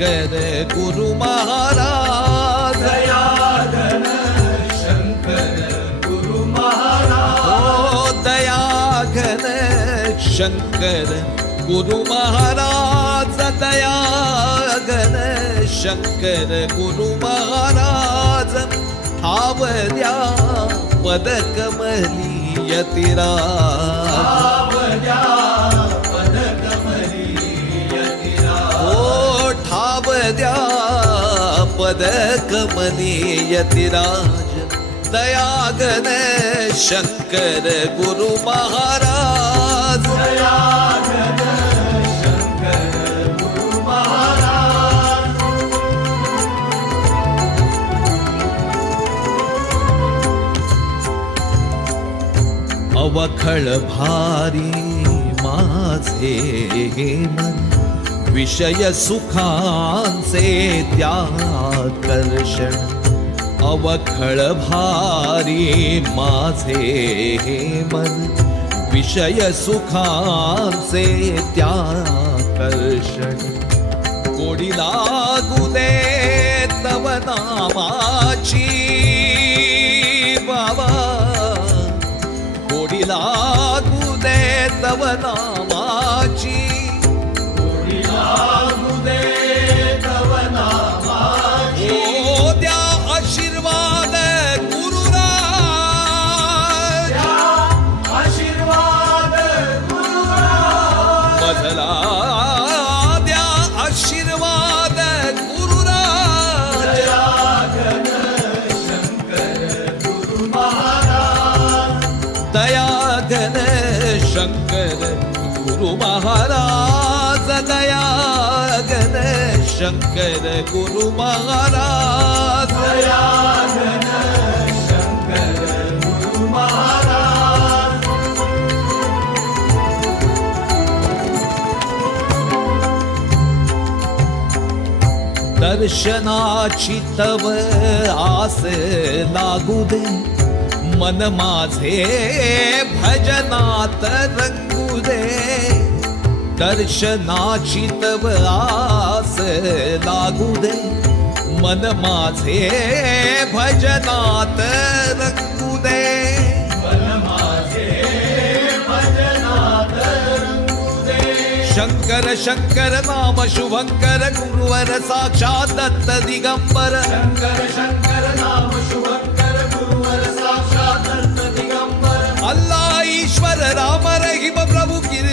शंकर गुरु महाराज। दयाधन शंकर गुरु महाराज। ओ दया घन शंकर गुरु महाराज। दया घन शंकर गुरु महाराज। ठावल्या पदकमली यतिराज। द्या पदकमली यतिराज दयागन शंकर गुरु महाराज शंकर गुरु महाराज। अवखळ भारी माझे हे मन विषय सुखांचे त्याकर्षण अवखळ भारी माझे हे मन विषय सुखांचे त्याकर्षण. गोडी लागू दे तव नामाची गुरु महाराज दयाघन शंकर गुरु महाराज शंकर गुरु महाराज. दर्शनाची तव आस लागू दे. मन माझे भजनात रंगू दे. दर्शनाची तव आस लागू दे मन माझे भजनात रंगू दे मन माझे भजनात रंगू दे शंकर शंकर नाम शुभंकर गुरुवर साक्षात दत्त दिगंबर शंकर शंकर नाम शुभंकर गुरुवर साक्षात दत्त दिगंबर अल्लाह ईश्वर राम रहीम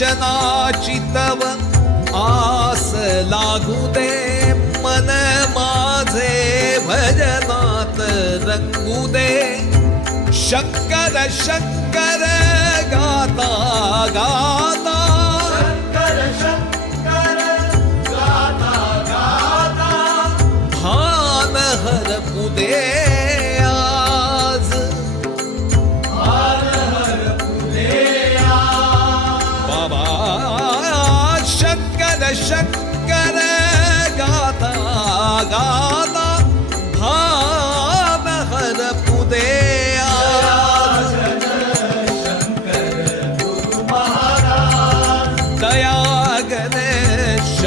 तव आस लागू दे मन माझे भजनात रंगू दे शंकर शंकर गाता गाता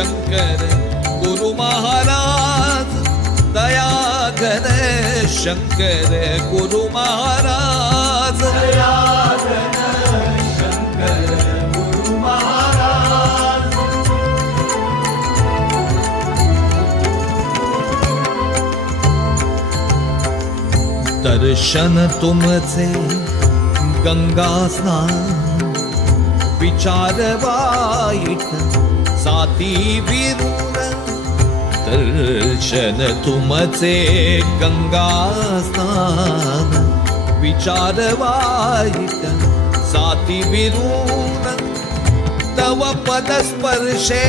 शंकर गुरु महाराज दया कर शंकर गुरु महाराज। गुरु महाराज। दर्शन तुमचे गंगा स्नान विचार वाईट साती विरूर दर्शन तुमचे गंगा स्नान. विचार वाईट साती विरूर तव पदस्पर्शे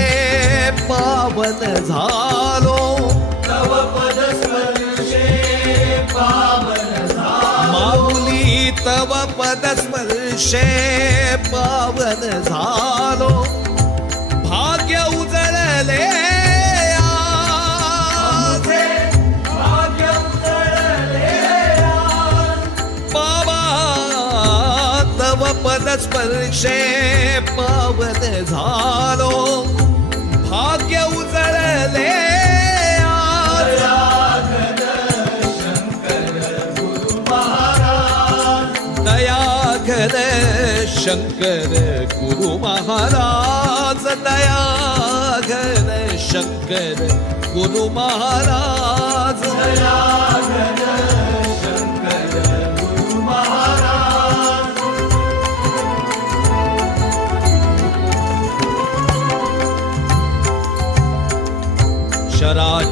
पावन झालो. तव पद स्पर्शे पावन झालो. माऊली तव पदस्पर्शे पावन झालो. स्पर्शे पदस्पर्शे पावन झालो. भाग्य उजळले दयाघर शंकर गुरु महाराज दयाघर शंकर गुरु महाराज.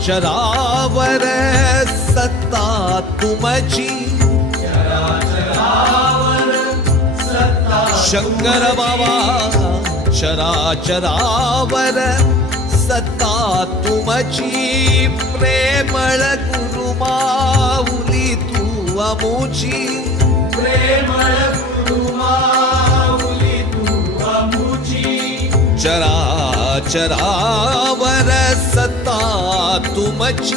चराचरावर सत्ता तुमची. शंकर बाबा चराचरावर सत्ता तुमची. प्रेमळ गुरु माऊली तू अमुची. प्रेमळ गुरु माऊली तू अमुची. चरावर सत्ता तुमची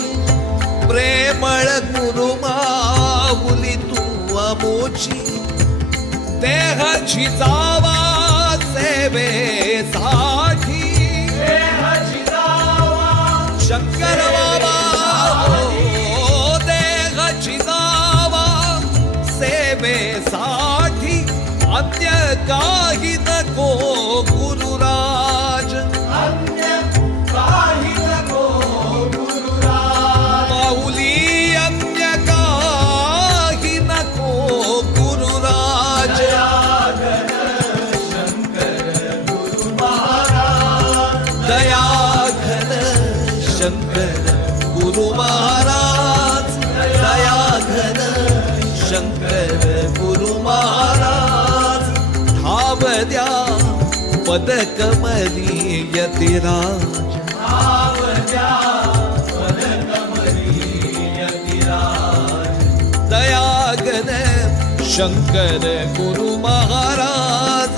प्रेमळ गुरुमाऊली तू अमोची. देहाची जावा सेवे गुरु महाराज दयाघन शंकर गुरु महाराज ठाव द्या पदकमली यतिराज. दयागन शंकर गुरु महाराज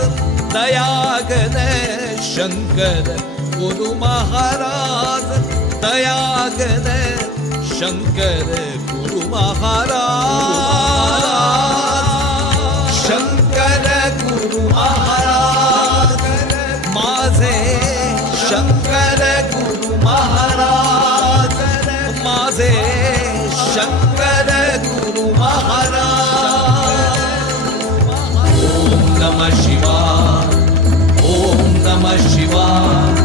दयागन शंकर गुरु महाराज दयागन शंकर गुरु महाराज शंकर गुरु महाराज माझे शंकर गुरु महाराज माझे शंकर गुरु महाराज ओम नमः शिवाय ओम नमः शिवाय ओम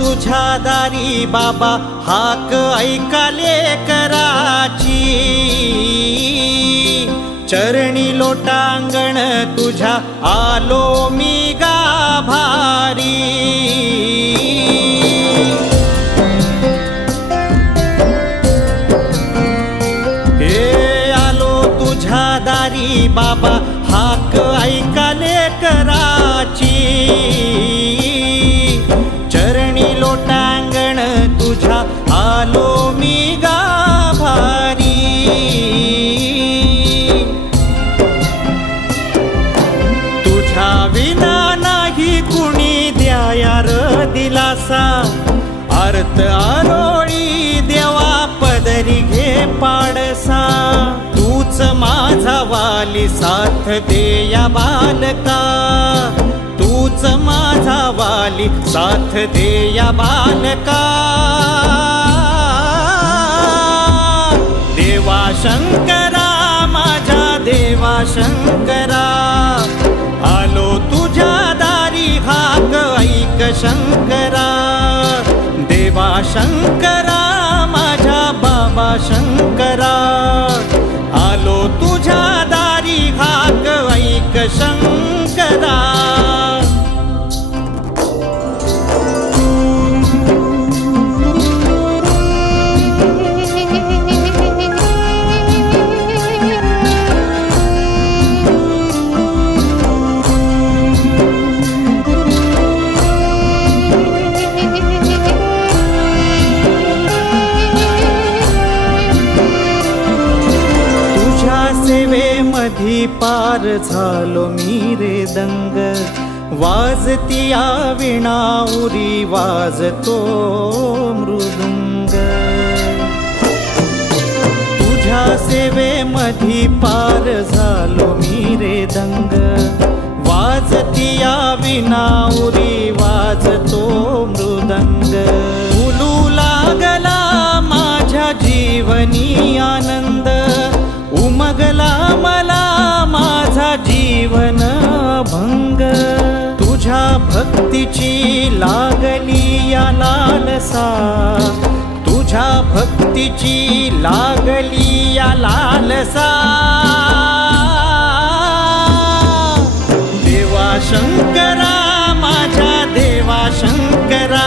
तुझ्या दारी बाबा हाक ऐकाले कराची. चरणी लोटांगण तुझ्या आलो मी गाभारी. हे आलो तुझ्या दारी बाबा हाक ऐक हात आरोळी देवा पदरी घे पाडसा. तूच माझा वाली साथ दे या बालका. तूच माझा वाली साथ दे या बालका. देवा शंकरा माझ्या देवा शंकरा. आलो तुझ्या दारी हाक ऐक शंकरा. शंकरा माझ्या बाबा शंकरा. आलो तुझ्या दारी भाग ऐक शंकरा. वाजतो मृदुंग. तुझ्या सेवेमधी पार झालो मी रे दंग. वाजतिया या उरी वाजतो मृदंग. फुलू लागला माझ्या जीवनी आनंद. उमगला मला माझा जीवन भंग तुझ्या भक्तीची लागली या लालसा. तुझ्या भक्तीची लागली या लालसा. देवा शंकरा माझ्या देवा शंकरा